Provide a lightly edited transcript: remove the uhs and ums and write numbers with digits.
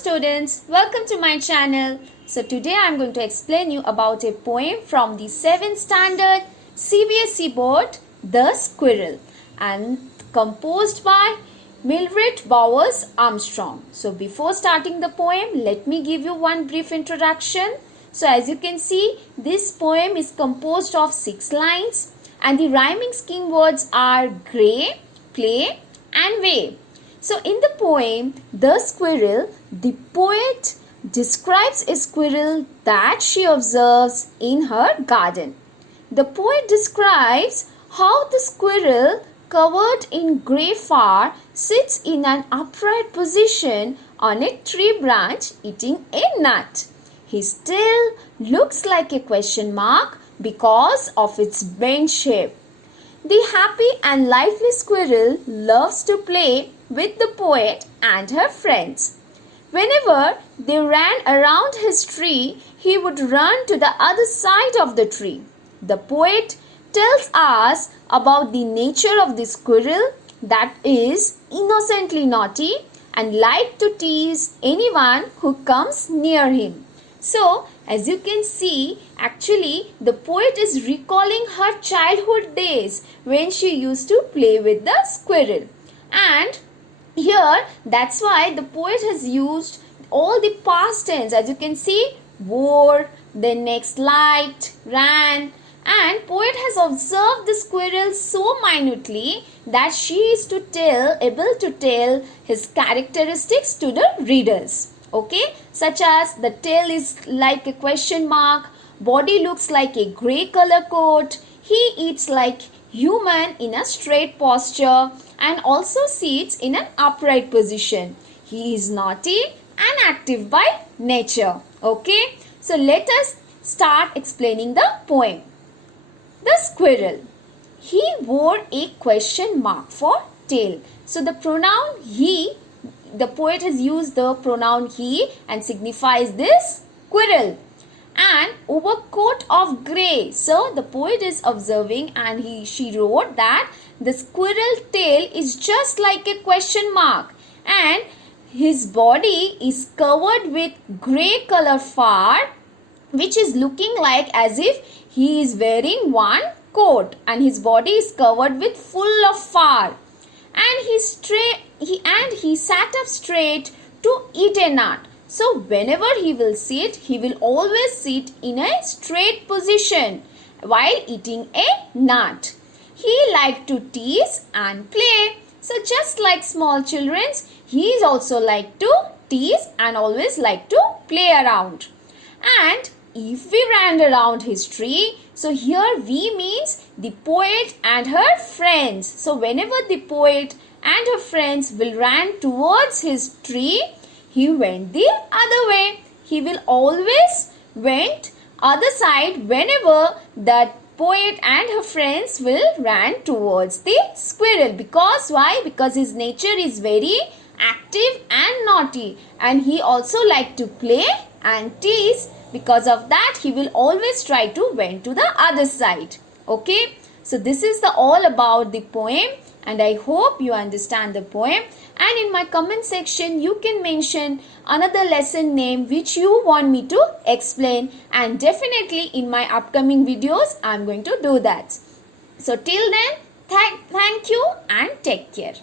students, welcome to my channel. So today I am going to explain you about a poem from the 7th standard CBSE board, The Squirrel, and composed by Mildred Bowers Armstrong. So before starting the poem, let me give you one brief introduction. So as you can see, this poem is composed of 6 lines and the rhyming scheme words are grey, play and way. So in the poem, The Squirrel, the poet describes a squirrel that she observes in her garden. The poet describes how the squirrel, covered in grey fur, sits in an upright position on a tree branch eating a nut. His tail looks like a question mark because of its bent shape. The happy and lively squirrel loves to play with the poet and her friends. Whenever they ran around his tree, he would run to the other side of the tree. The poet tells us about the nature of the squirrel, that is innocently naughty and like to tease anyone who comes near him. So, as you can see, actually the poet is recalling her childhood days when she used to play with the squirrel. And here, that's why the poet has used all the past tense. As you can see, wore, then next liked, ran, and poet has observed the squirrel so minutely that she is able to tell his characteristics to the readers. Okay, such as the tail is like a question mark, body looks like a grey color coat, he eats like human in a straight posture and also sits in an upright position. He is naughty and active by nature. Okay, so let us start explaining the poem. The squirrel. He wore a question mark for tail. So the pronoun he, the poet has used the pronoun he and signifies this squirrel. And overcoat of grey. So the poet is observing and she wrote that the squirrel tail is just like a question mark and his body is covered with grey color fur, which is looking like as if he is wearing one coat and his body is covered with full of fur. And he sat up straight to eat a nut. So whenever he will sit, he will always sit in a straight position while eating a nut. He liked to tease and play. So just like small children, he is also like to tease and always like to play around. And if we ran around his tree, so here we means the poet and her friends. So whenever the poet and her friends will run towards his tree, he went the other way. He will always went other side whenever that poet and her friends will run towards the squirrel. Because why? Because his nature is very active and naughty and he also like to play and tease. Because of that, he will always try to went to the other side. Okay. So this is all about the poem and I hope you understand the poem. And in my comment section, you can mention another lesson name which you want me to explain. And definitely in my upcoming videos, I am going to do that. So till then, thank you and take care.